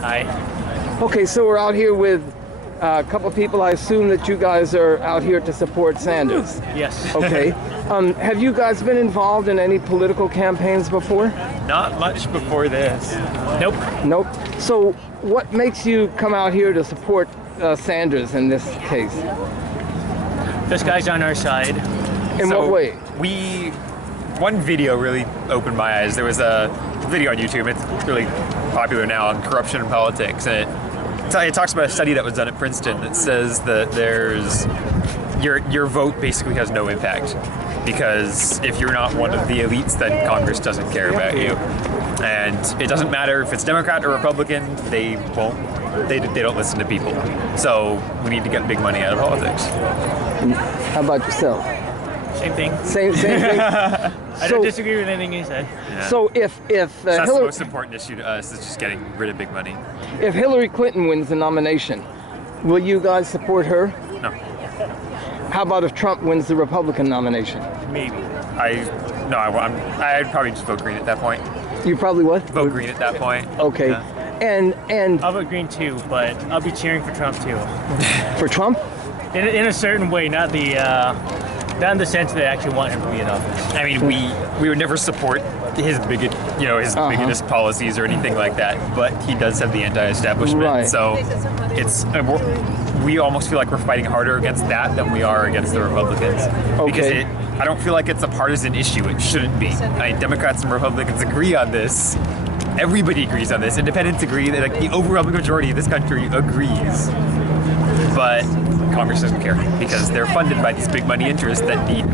Hi. Okay, so we're out here with a couple of people. I assume that you guys are out here to support Sanders. Yes. Okay. Have you guys been involved in any political campaigns before? Not much before this. Nope. Nope. So what makes you come out here to support Sanders in this case? This guy's on our side. In what way? One video really opened my eyes. There was a video on YouTube, it's really popular now, on corruption in politics, and it talks about a study that was done at Princeton that says that your vote basically has no impact, because if you're not one of the elites, then Congress doesn't care about you. And it doesn't matter if it's Democrat or Republican, they don't listen to people. So we need to get big money out of politics. How about yourself? Same thing. Same thing? I don't disagree with anything you said. Yeah. So if So that's the Hillary, most important issue to us, is just getting rid of big money. if Hillary Clinton wins the nomination, will you guys support her? No. How about if Trump wins the Republican nomination? Maybe. I'd probably just vote green at that point. You probably what? Vote green at that point. Okay. Yeah. And I'll vote green too, but I'll be cheering for Trump too. for Trump? In a certain way, not in the sense that I actually want him to be in office. I mean, we would never support his bigotist policies or anything like that, but he does have the anti-establishment. Right. So we almost feel like we're fighting harder against that than we are against the Republicans. Okay. Because I don't feel like it's a partisan issue. It shouldn't be. Democrats and Republicans agree on this. Everybody agrees on this. Independents agree. That, like, the overwhelming majority of this country agrees. But Congress doesn't care, because they're funded by these big money interests that need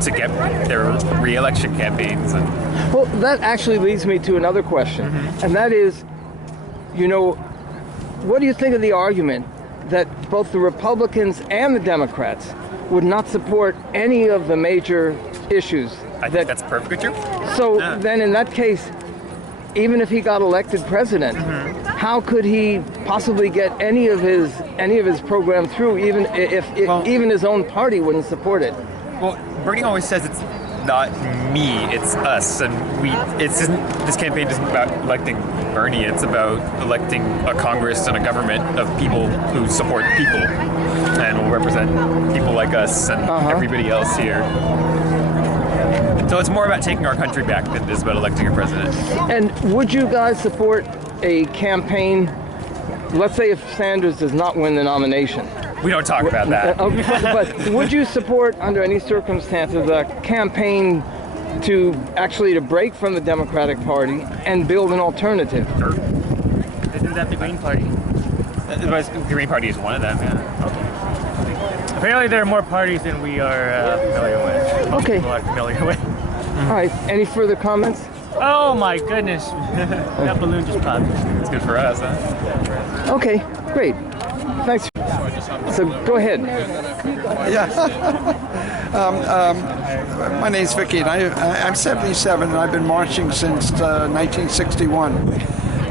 to get their re-election campaigns. Well, that actually leads me to another question, and that is, what do you think of the argument that both the Republicans and the Democrats would not support any of the major issues? I think that's perfectly true. So Yeah. then in that case, even if he got elected president, how could he possibly get any of his program through, even if even his own party wouldn't support it? Well, Bernie always says it's not me, it's us, and this campaign isn't about electing Bernie. It's about electing a Congress and a government of people who support people and will represent people like us and everybody else here. So it's more about taking our country back than it is about electing a president. And would you guys support a campaign, let's say if Sanders does not win the nomination? We don't talk about that. But would you support, under any circumstances, a campaign to break from the Democratic Party and build an alternative? Sure. Isn't that the Green Party? The Green Party is one of them, yeah. Okay. Apparently there are more parties than we are familiar with. Most Okay. people are familiar with. All right, any further comments? Oh my goodness. That balloon just popped. It's good for us, huh? Okay, great. Thanks. So go ahead. My name's Vicky, and I'm 77, and I've been marching since 1961.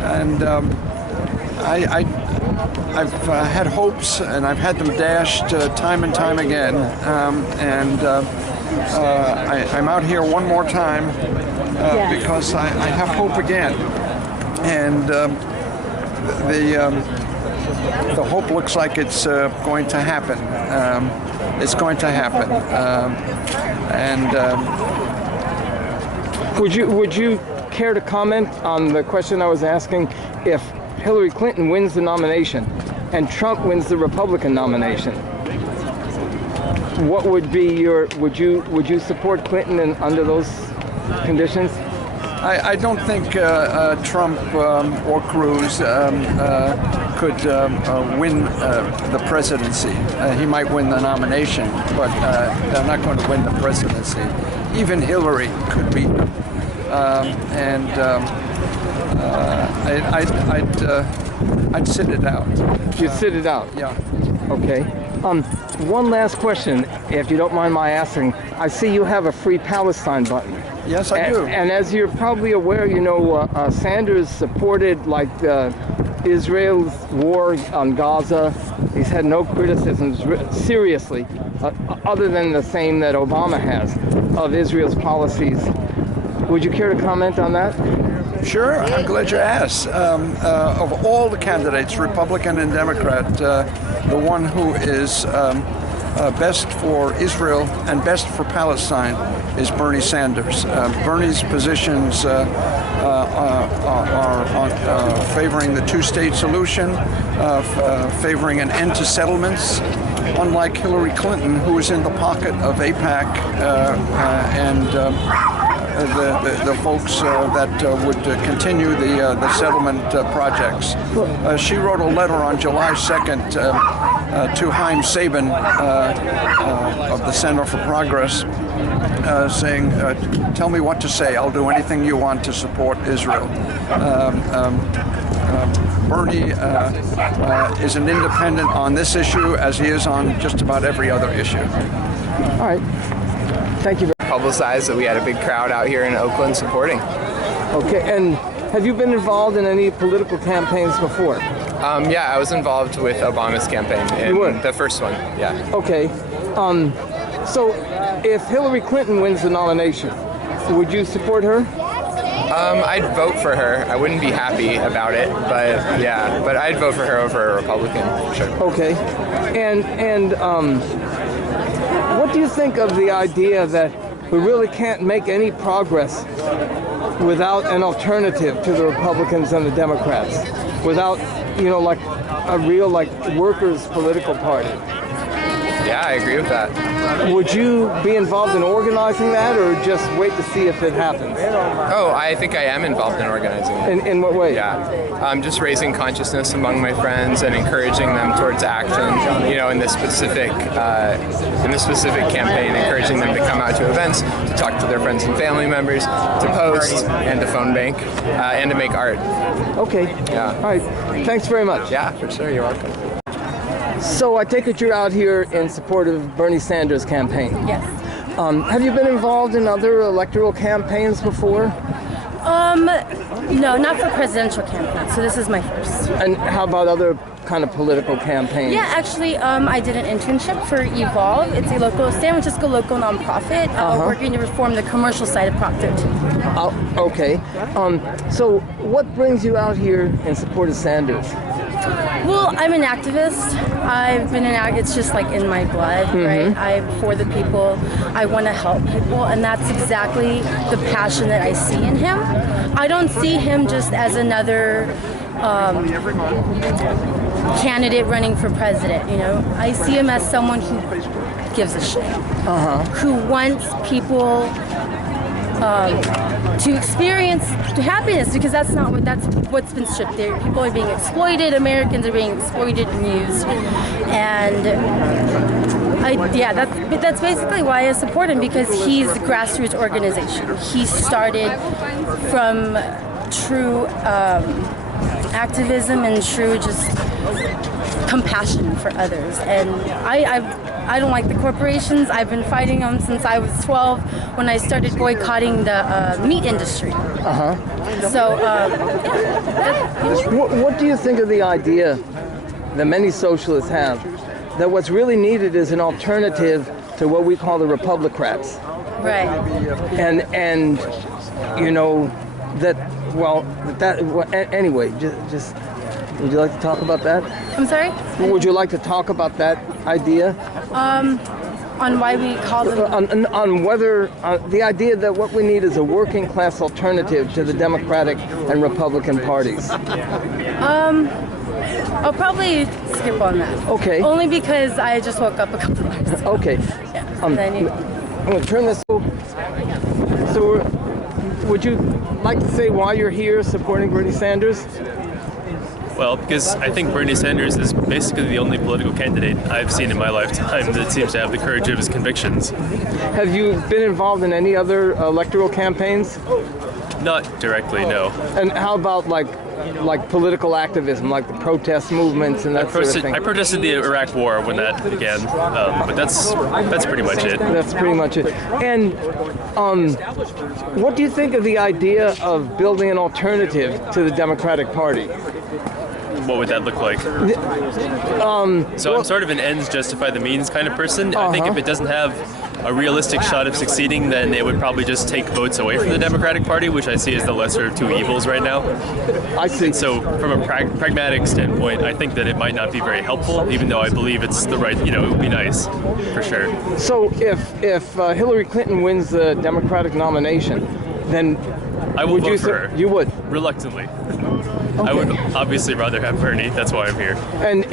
And I've had hopes, and I've had them dashed time and time again. I'm out here one more time because I have hope again. And the hope looks like it's going to happen. It's going to happen. Would you care to comment on the question I was asking? If Hillary Clinton wins the nomination and Trump wins the Republican nomination, what would be would you support Clinton under those conditions? I don't think Trump or Cruz could win the presidency. He might win the nomination, but they're not going to win the presidency. Even Hillary could beat them. I'd sit it out. You'd sit it out? Yeah. Okay. One last question, if you don't mind my asking. I see you have a Free Palestine button. Yes, I do. And as you're probably aware, Sanders supported Israel's war on Gaza. He's had no criticisms, seriously, other than the same that Obama has, of Israel's policies. Would you care to comment on that? Sure, I'm glad you asked. Of all the candidates, Republican and Democrat, the one who is best for Israel and best for Palestine is Bernie Sanders. Bernie's positions are favoring the two-state solution, favoring an end to settlements, unlike Hillary Clinton, who is in the pocket of AIPAC and the folks that would continue the settlement projects. She wrote a letter on July 2nd to Haim Saban of the Center for Progress, saying, tell me what to say. I'll do anything you want to support Israel. Bernie is an independent on this issue as he is on just about every other issue. All right. Thank you. Publicized that we had a big crowd out here in Oakland supporting. Okay, and have you been involved in any political campaigns before? Yeah, I was involved with Obama's campaign in You were? the first one. Yeah. Okay. So if Hillary Clinton wins the nomination, would you support her? I'd vote for her. I wouldn't be happy about it, but yeah, but I'd vote for her over a Republican for sure. Okay. And what do you think of the idea that we really can't make any progress without an alternative to the Republicans and the Democrats, without, like a real workers' political party? Yeah, I agree with that. Would you be involved in organizing that, or just wait to see if it happens? Oh, I think I am involved in organizing it. In what way? Yeah, just raising consciousness among my friends and encouraging them towards action. In this specific campaign, encouraging them to come out to events, to talk to their friends and family members, to post and to phone bank, and to make art. Okay. Yeah. All right. Thanks very much. Yeah, for sure. You're welcome. So I take it you're out here in support of Bernie Sanders' campaign. Yes. Have you been involved in other electoral campaigns before? No, not for presidential campaigns. So this is my first. And how about other kind of political campaigns? Yeah, actually, I did an internship for Evolve. It's a local San Francisco local nonprofit working to reform the commercial side of Prop 13. Okay. So what brings you out here in support of Sanders? Well, I'm an activist. I've been it's just like in my blood, right? I'm for the people. I want to help people, and that's exactly the passion that I see in him. I don't see him just as another candidate running for president, I see him as someone who gives a shit, who wants people to experience happiness, because that's what's been stripped there. People are being exploited, Americans are being exploited and used, and that's basically why I support him, because he's a grassroots organization. He started from true activism and true just compassion for others, and I don't like the corporations. I've been fighting them since I was 12 when I started boycotting the meat industry. So, What do you think of the idea that many socialists have, that what's really needed is an alternative to what we call the Republicrats? right. And anyway, just would you like to talk about that? I'm sorry? Would you like to talk about that idea? On why we call them... On whether the idea that what we need is a working class alternative to the Democratic and Republican parties. I'll probably skip on that. Okay. Only because I just woke up a couple hours ago. Okay. Yeah. I'm going to turn this. So, would you like to say why you're here supporting Bernie Sanders? Well, because I think Bernie Sanders is basically the only political candidate I've seen in my lifetime that seems to have the courage of his convictions. Have you been involved in any other electoral campaigns? Not directly, no. And how about like political activism, like the protest movements and that sort of thing? I protested the Iraq War when that began, but that's pretty much it. That's pretty much it. And what do you think of the idea of building an alternative to the Democratic Party? what would that look like? So I'm sort of an ends justify the means kind of person. I think if it doesn't have a realistic shot of succeeding, then it would probably just take votes away from the Democratic Party, which I see as the lesser of two evils right now. I see. And so from a pragmatic standpoint, I think that it might not be very helpful, even though I believe it's the right, it would be nice, for sure. So if Hillary Clinton wins the Democratic nomination, then I will would vote you for her. You would? Reluctantly. I would obviously rather have Bernie. That's why I'm here. And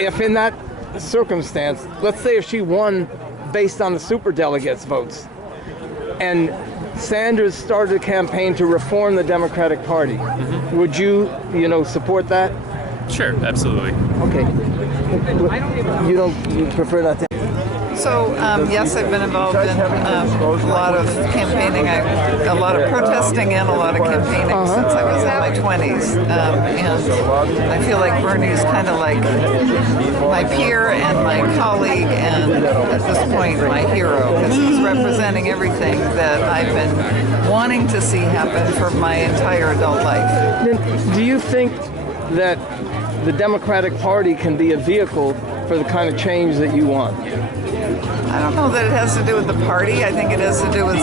if in that circumstance, let's say if she won based on the superdelegates votes, and Sanders started a campaign to reform the Democratic Party, would you support that? Sure, absolutely. Okay. You prefer not to? So, yes, I've been involved in a lot of campaigning, a lot of protesting and a lot of campaigning since I was in my 20s. And I feel like Bernie's kind of like my peer and my colleague and at this point my hero, because he's representing everything that I've been wanting to see happen for my entire adult life. Then, do you think that the Democratic Party can be a vehicle for the kind of change that you want? I don't know that it has to do with the party. I think it has to do with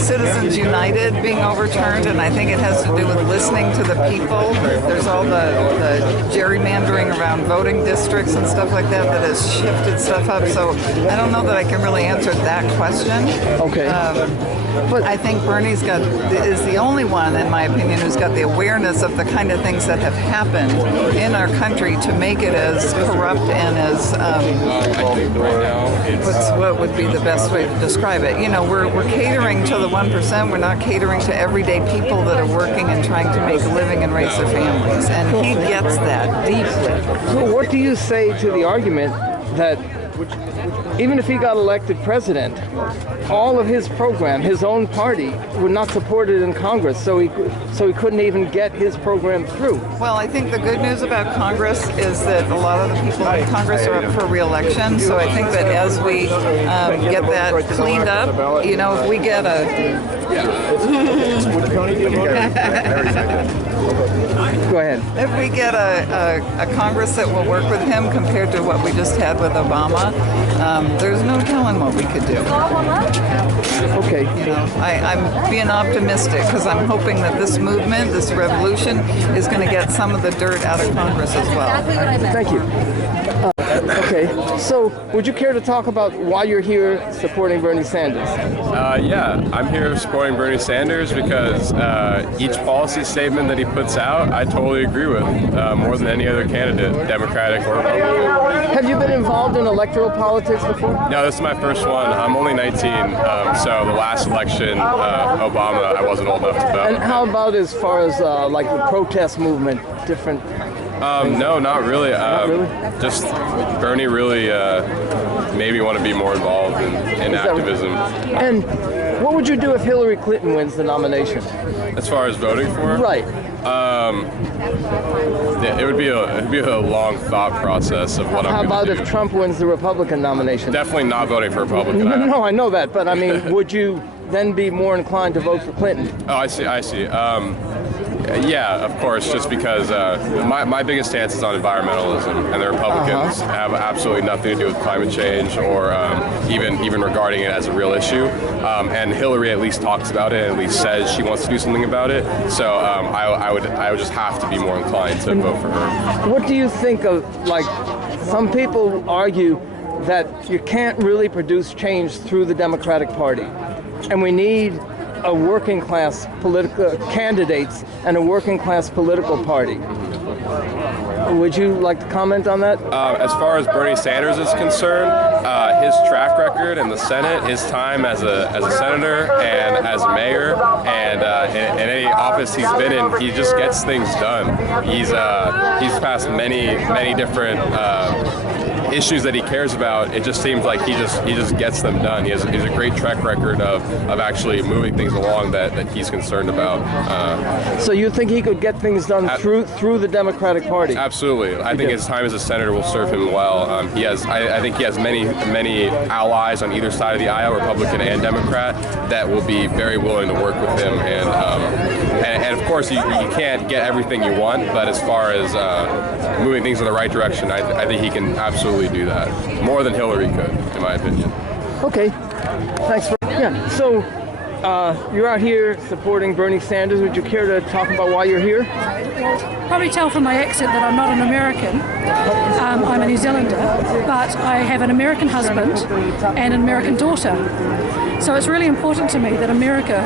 Citizens United being overturned, and I think it has to do with listening to the people. There's all the gerrymandering around voting districts and stuff like that that has shifted stuff up. So I don't know that I can really answer that question. Okay. But I think Bernie's is the only one, in my opinion, who's got the awareness of the kind of things that have happened in our country to make it as corrupt and as what would be the best way to describe it? We're catering to the 1%. We're not catering to everyday people that are working and trying to make a living and raise their families. And he gets that deeply. So what do you say to the argument that even if he got elected president, all of his program, his own party, would not support it in Congress, so he couldn't even get his program through? Well, I think the good news about Congress is that a lot of the people in Congress are up for re-election, so I think that as we get that cleaned up, if we get Go ahead. If we get a Congress that will work with him compared to what we just had with Obama, there's no telling what we could do. Okay. I'm being optimistic because I'm hoping that this movement, this revolution, is going to get some of the dirt out of Congress as well. Thank you. Okay, so would you care to talk about why you're here supporting Bernie Sanders? Yeah, I'm here supporting Bernie Sanders because each policy statement that he puts out, I totally agree with, more than any other candidate, Democratic or Republican. Have you been involved in electoral politics before? No, this is my first one. I'm only 19, so the last election, Obama, I wasn't old enough to vote. And how about as far as like the protest movement, different? No, not really. Not really? Just Bernie really made me want to be more involved in activism. And what would you do if Hillary Clinton wins the nomination? As far as voting for her? Right. Yeah, it would be a long thought process of what I'm going to do. How about if Trump wins the Republican nomination? Definitely not voting for Republican. No, I know that, but I mean, would you then be more inclined to vote for Clinton? Oh, I see. Yeah, of course, just because my biggest stance is on environmentalism, and the Republicans have absolutely nothing to do with climate change or even regarding it as a real issue. And Hillary at least talks about it, at least says she wants to do something about it. So I would just have to be more inclined to vote for her. What do you think of, like, some people argue that you can't really produce change through the Democratic Party, and we need a working class political candidates and a working class political party. Would you like to comment on that? As far as Bernie Sanders is concerned, his track record in the Senate, his time as a senator and as a mayor, and in any office he's been in, he just gets things done. He's passed many different issues that he cares about. It just seems like he just gets them done. He has a great track record of actually moving things along that he's concerned about. So you think he could get things done through the Democratic Party? Absolutely. I think his time as a senator will serve him well. I think he has many allies on either side of the aisle, Republican and Democrat, that will be very willing to work with him and and of course, you can't get everything you want, but as far as moving things in the right direction, I think he can absolutely do that. More than Hillary could, in my opinion. Okay, thanks for, yeah, so you're out here supporting Bernie Sanders. Would you care to talk about why you're here? Probably tell from my accent that I'm not an American. I'm a New Zealander, but I have an American husband and an American daughter. So it's really important to me that America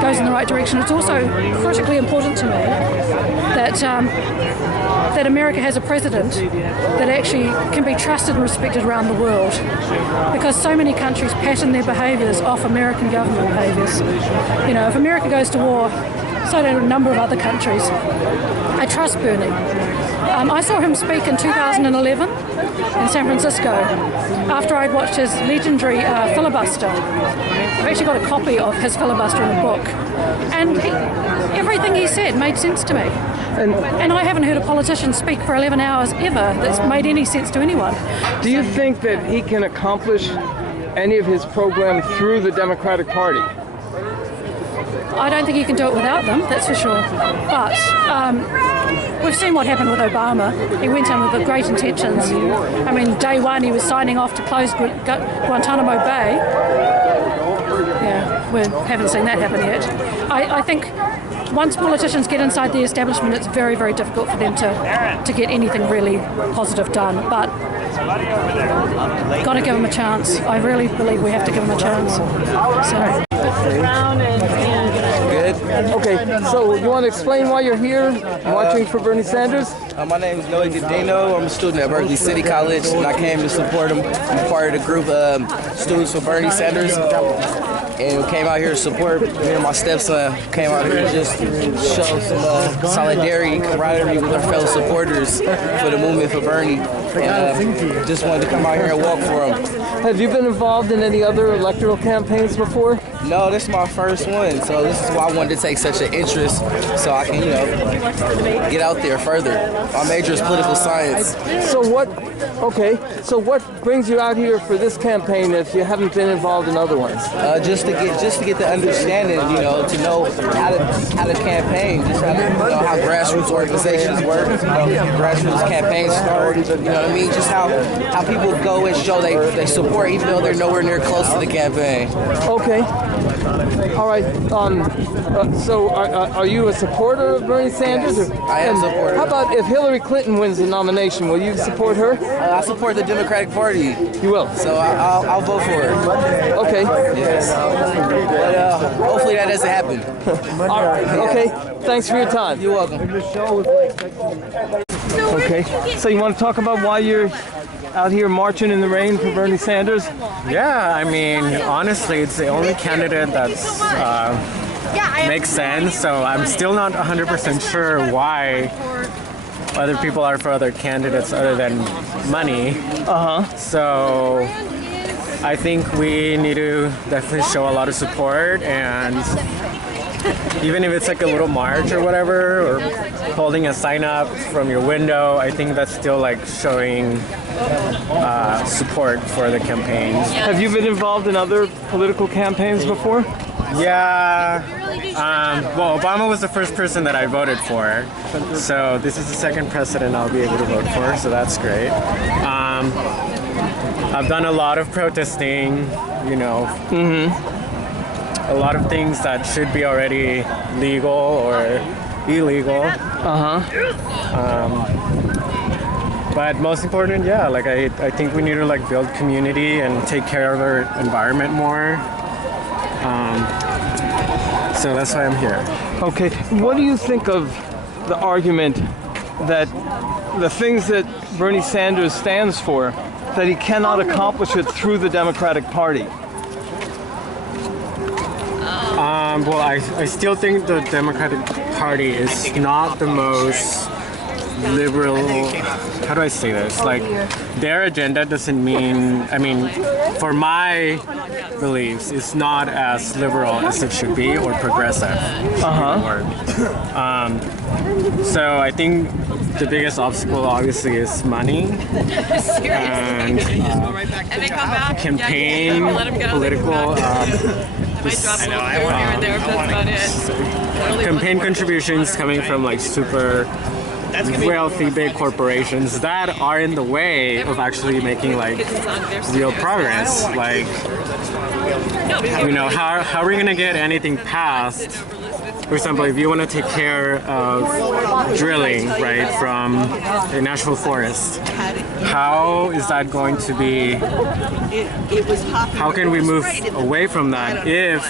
goes in the right direction. It's also critically important to me that that America has a president that actually can be trusted and respected around the world, because so many countries pattern their behaviours off American government behaviours. You know, if America goes to war, so do a number of other countries. I trust Bernie. I saw him speak in 2011 in San Francisco after I'd watched his legendary filibuster. I've actually got a copy of his filibuster in a book, and everything he said made sense to me. And I haven't heard a politician speak for 11 hours ever that's made any sense to anyone. Do you think that he can accomplish any of his program through the Democratic Party? I don't think you can do it without them, that's for sure. But we've seen what happened with Obama. He went in with great intentions. I mean, day one he was signing off to close Guantanamo Bay. Yeah, we haven't seen that happen yet. I think once politicians get inside the establishment, it's very, very difficult for them to get anything really positive done. But got to give them a chance. I really believe we have to give them a chance. So. Good. Okay, so you want to explain why you're here watching for Bernie Sanders? My name is Noah Godino. I'm a student at Berkeley City College, and I came to support him. I'm part of the group of students for Bernie Sanders, and we came out here to support. Me and my stepson came out here just to show some solidarity and camaraderie with our fellow supporters for the movement for Bernie, and just wanted to come out here and walk for him. Have you been involved in any other electoral campaigns before? No, this is my first one, so this is why I wanted to take such an interest, so I can, you know, get out there further. My major is political science. So what brings you out here for this campaign if you haven't been involved in other ones? Just to get the understanding, you know, to know how to campaign, just how to, you know, how grassroots organizations work, you know, grassroots campaigns start, you know what I mean? Just how people go and show they support even though they're nowhere near close to the campaign. Okay. All right. So are you a supporter of Bernie Sanders? Yes, I am a supporter. How about if Hillary Clinton wins the nomination, will you support her? I support the Democratic Party. You will? So I'll vote for her. Okay. Yes. But hopefully that doesn't happen. All right. Okay. Thanks for your time. You're welcome. Okay. So you want to talk about why you're out here marching in the rain for Bernie Sanders? Yeah, I mean, honestly, it's the only candidate that's makes sense. So I'm still not 100% sure why other people are for other candidates other than money. So I think we need to definitely show a lot of support, and even if it's like a little march or whatever, or holding a sign up from your window, I think that's still like showing support for the campaign. Have you been involved in other political campaigns before? Yeah. Well, Obama was the first person that I voted for, so this is the second president I'll be able to vote for, so that's great. I've done a lot of protesting, you know. A lot of things that should be already legal or illegal. But most important, yeah, like I think we need to like build community and take care of our environment more. So that's why I'm here. Okay, what do you think of the argument that the things that Bernie Sanders stands for, that he cannot accomplish it through the Democratic Party? Well, I still think the Democratic Party is not the most liberal. How do I say this? Like, their agenda doesn't mean, I mean, for my beliefs, it's not as liberal as it should be, or progressive. So I think the biggest obstacle obviously is money and campaign, political. I know, I want to hear it there, but that's about it. campaign contributions coming from like super wealthy big corporations that are in the way of actually making like real progress. Like, you know, how are we gonna get anything passed? For example, if you want to take care of drilling, right, from a national forest, how is that going to be? How can we move away from that if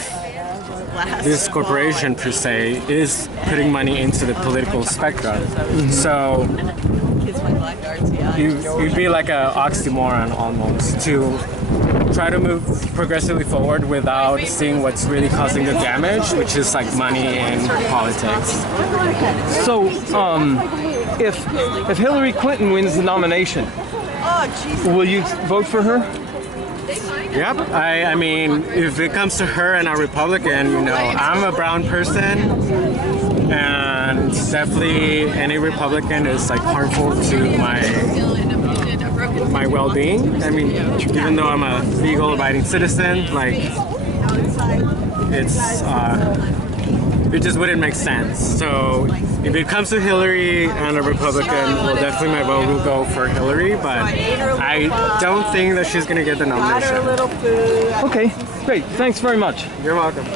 this corporation per se is putting money into the political spectrum? So you'd be like an oxymoron almost to try to move progressively forward without seeing what's really causing the damage, which is like money in politics. So, if Hillary Clinton wins the nomination, will you vote for her? Yep. I mean, if it comes to her and a Republican, you know, I'm a brown person, and definitely any Republican is like harmful to my well-being. I mean, even though I'm a legal abiding citizen, like it just wouldn't make sense. So if it comes to Hillary and a Republican, well, definitely my vote will go for Hillary, but I don't think that she's going to get the nomination. Okay, great. Thanks very much. You're welcome.